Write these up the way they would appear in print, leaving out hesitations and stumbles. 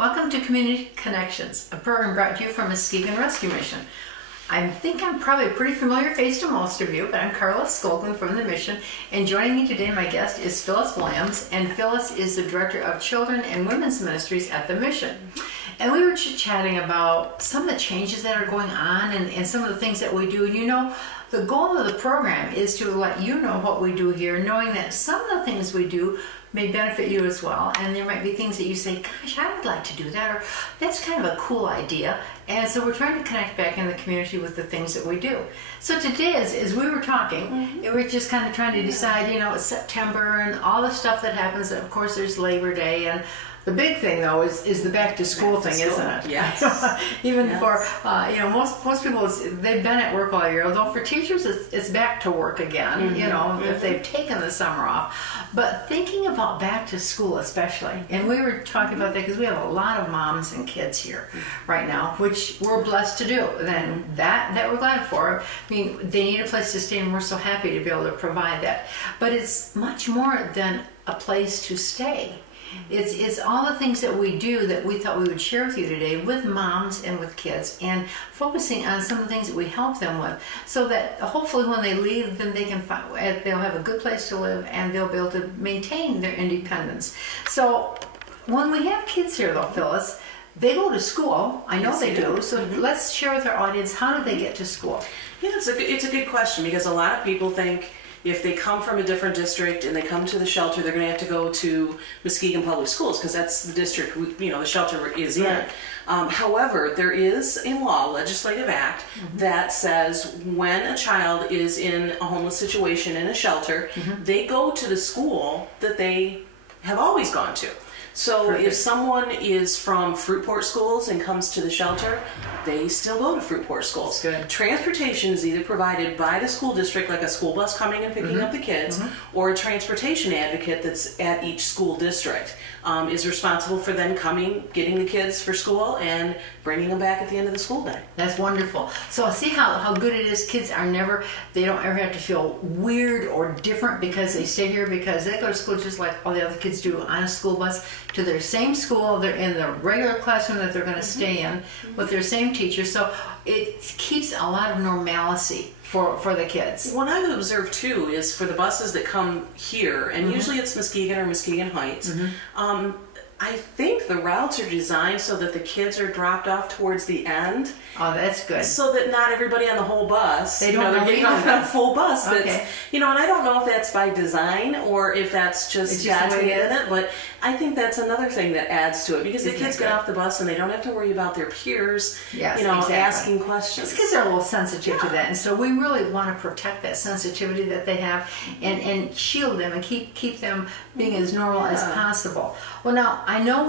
Welcome to Community Connections, a program brought to you from Muskegon Rescue Mission. I think I'm probably a pretty familiar face to most of you, but I'm Carla Skoglund from the Mission, and joining me today, my guest is Phyllis Williams, and Phyllis is the Director of Children and Women's Ministries at the Mission. And we were chit-chatting about some of the changes that are going on and some of the things that we do. And you know, the goal of the program is to let you know what we do here, knowing that some of the things we do may benefit you as well, and there might be things that you say, gosh, I would like to do that, or that's kind of a cool idea. And so we're trying to connect back in the community with the things that we do. So today, as we were talking, we were just kind of trying to decide, you know, it's September and all the stuff that happens, and of course there's Labor Day, and the big thing though is the back to school thing, isn't it? Yes. Even for you know, most people, they've been at work all year. Although for teachers, it's back to work again. You know, if they've taken the summer off. But thinking about back to school especially, and we were talking about that because we have a lot of moms and kids here right now, which we're blessed to do. Then that we're glad for. I mean, they need a place to stay, and we're so happy to be able to provide that. But it's much more than a place to stay. It's all the things that we do that we thought we would share with you today with moms and with kids, and focusing on some of the things that we help them with, so that hopefully when they leave, then they can they'll have a good place to live and they'll be able to maintain their independence. So when we have kids here though, Phyllis, they go to school. I know they do. So let's share with our audience, how do they get to school? Yeah, it's a good question, because a lot of people think if they come from a different district and they come to the shelter, they're going to have to go to Muskegon Public Schools because that's the district, you know, the shelter is in. However, there is a law, legislative act, that says when a child is in a homeless situation in a shelter, they go to the school that they have always gone to. So if someone is from Fruitport schools and comes to the shelter, they still go to Fruitport schools. Good. Transportation is either provided by the school district, like a school bus coming and picking up the kids, or a transportation advocate that's at each school district is responsible for them coming, getting the kids for school, and bringing them back at the end of the school day. That's wonderful. So see how good it is. Kids are they don't ever have to feel weird or different because they stay here, because they go to school just like all the other kids do on a school bus to their same school. They're in the regular classroom that they're going to stay in with their same teacher. So it keeps a lot of normalcy for the kids. What I would observe too is for the buses that come here, and usually it's Muskegon or Muskegon Heights, I think the routes are designed so that the kids are dropped off towards the end. Oh, that's good. So that not everybody on the whole bus, they don't they're getting off on a full bus. Okay. You know, and I don't know if that's by design or if that's just God's hand in it, but I think that's another thing that adds to it, because the kids get off the bus and they don't have to worry about their peers, asking questions. It's because they're a little sensitive to that, and so we really want to protect that sensitivity that they have, and shield them and keep them being as normal as possible. Well, now I know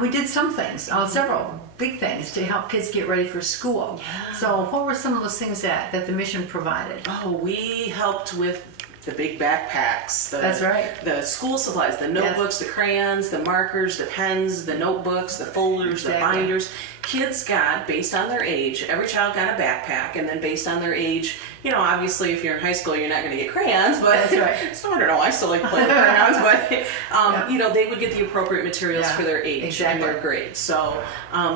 we did some things, several big things to help kids get ready for school. So what were some of those things that the mission provided? Oh, we helped with the big backpacks. That's right. The school supplies, the notebooks, the crayons, the markers, the pens, the notebooks, the folders, the binders. Kids got, based on their age, every child got a backpack, and then based on their age, you know, obviously if you're in high school you're not going to get crayons, but that's right. So I don't know, I still like playing with crayons, but you know, they would get the appropriate materials for their age and their grade. So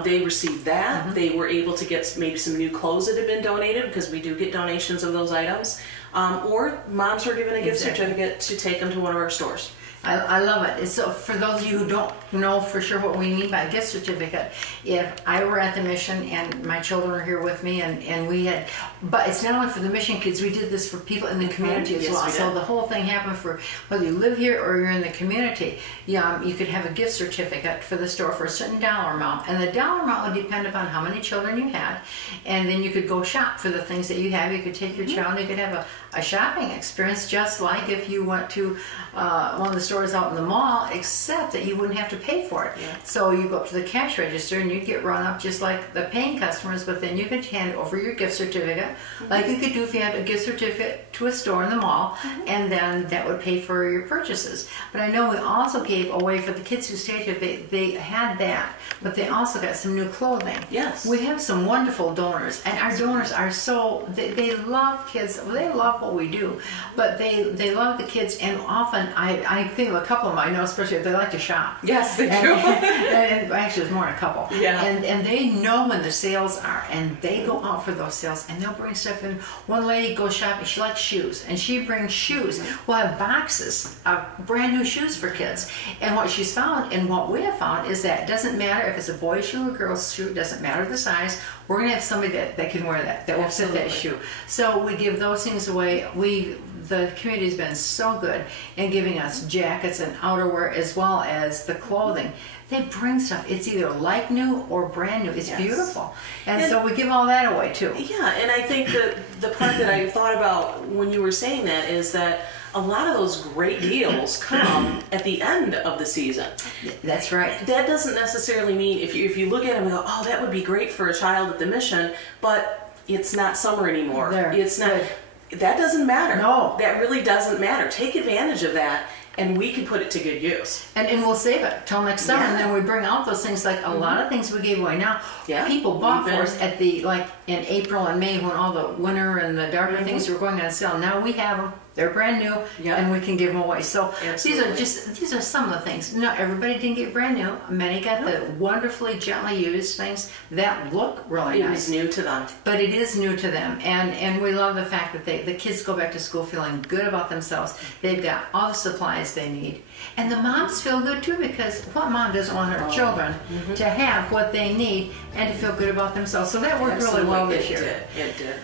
they received that. They were able to get maybe some new clothes that had been donated, because we do get donations of those items. Or moms were given a gift certificate to take them to one of our stores. I love it. So for those of you who don't know for sure what we mean by a gift certificate, if I were at the mission and my children are here with me, and we had, but it's not only for the mission kids, we did this for people in the community as well. So the whole thing happened for whether you live here or you're in the community. You could have a gift certificate for the store for a certain dollar amount, and the dollar amount would depend upon how many children you had, and then you could go shop for the things that you have. You could take your child and you could have a shopping experience, just like if you went to one of the stores out in the mall, except that you wouldn't have to pay for it. So you go up to the cash register and you'd get run up just like the paying customers, but then you could hand over your gift certificate, like you could do if you had a gift certificate to a store in the mall, and then that would pay for your purchases. But I know we also gave away for the kids who stayed here, they had that, but they also got some new clothing. Yes. We have some wonderful donors, and our donors are so, they love kids, they love what we do, but they love the kids, and often I think of a couple of them I know, especially if they like to shop. Yes, they do. And actually there's more than a couple. Yeah. And they know when the sales are, and they go out for those sales, and they'll bring stuff in. One lady goes shopping, she likes shoes, and she brings shoes. We'll have boxes of brand new shoes for kids. And what she's found, and what we have found, is that it doesn't matter if it's a boy's shoe or girl's shoe, it doesn't matter the size, we're gonna have somebody that can wear that will fit that shoe. So we give those things away. The community's been so good in giving us jackets and outerwear as well as the clothing. They bring stuff. It's either like new or brand new. It's beautiful. And so we give all that away too. Yeah, and I think that the part that I thought about when you were saying that is that a lot of those great deals come at the end of the season. That's right. That doesn't necessarily mean, if you look at them and go, oh, that would be great for a child at the mission, but it's not summer anymore. It's not. That doesn't matter. No. That really doesn't matter. Take advantage of that, and we can put it to good use. And we'll save it till next summer, and then we bring out those things, like a lot of things we gave away now. People bought for us at in April and May, when all the winter and the darker things were going on sale. Now we have them. They're brand new, and we can give them away. So these are some of the things. No, everybody didn't get brand new. Many got the wonderfully gently used things that look really nice. It was new to them. But it is new to them, and we love the fact that the kids go back to school feeling good about themselves. They've got all the supplies they need. And the moms feel good too, because what mom doesn't want her children to have what they need and to feel good about themselves? So that worked really well this year. It did.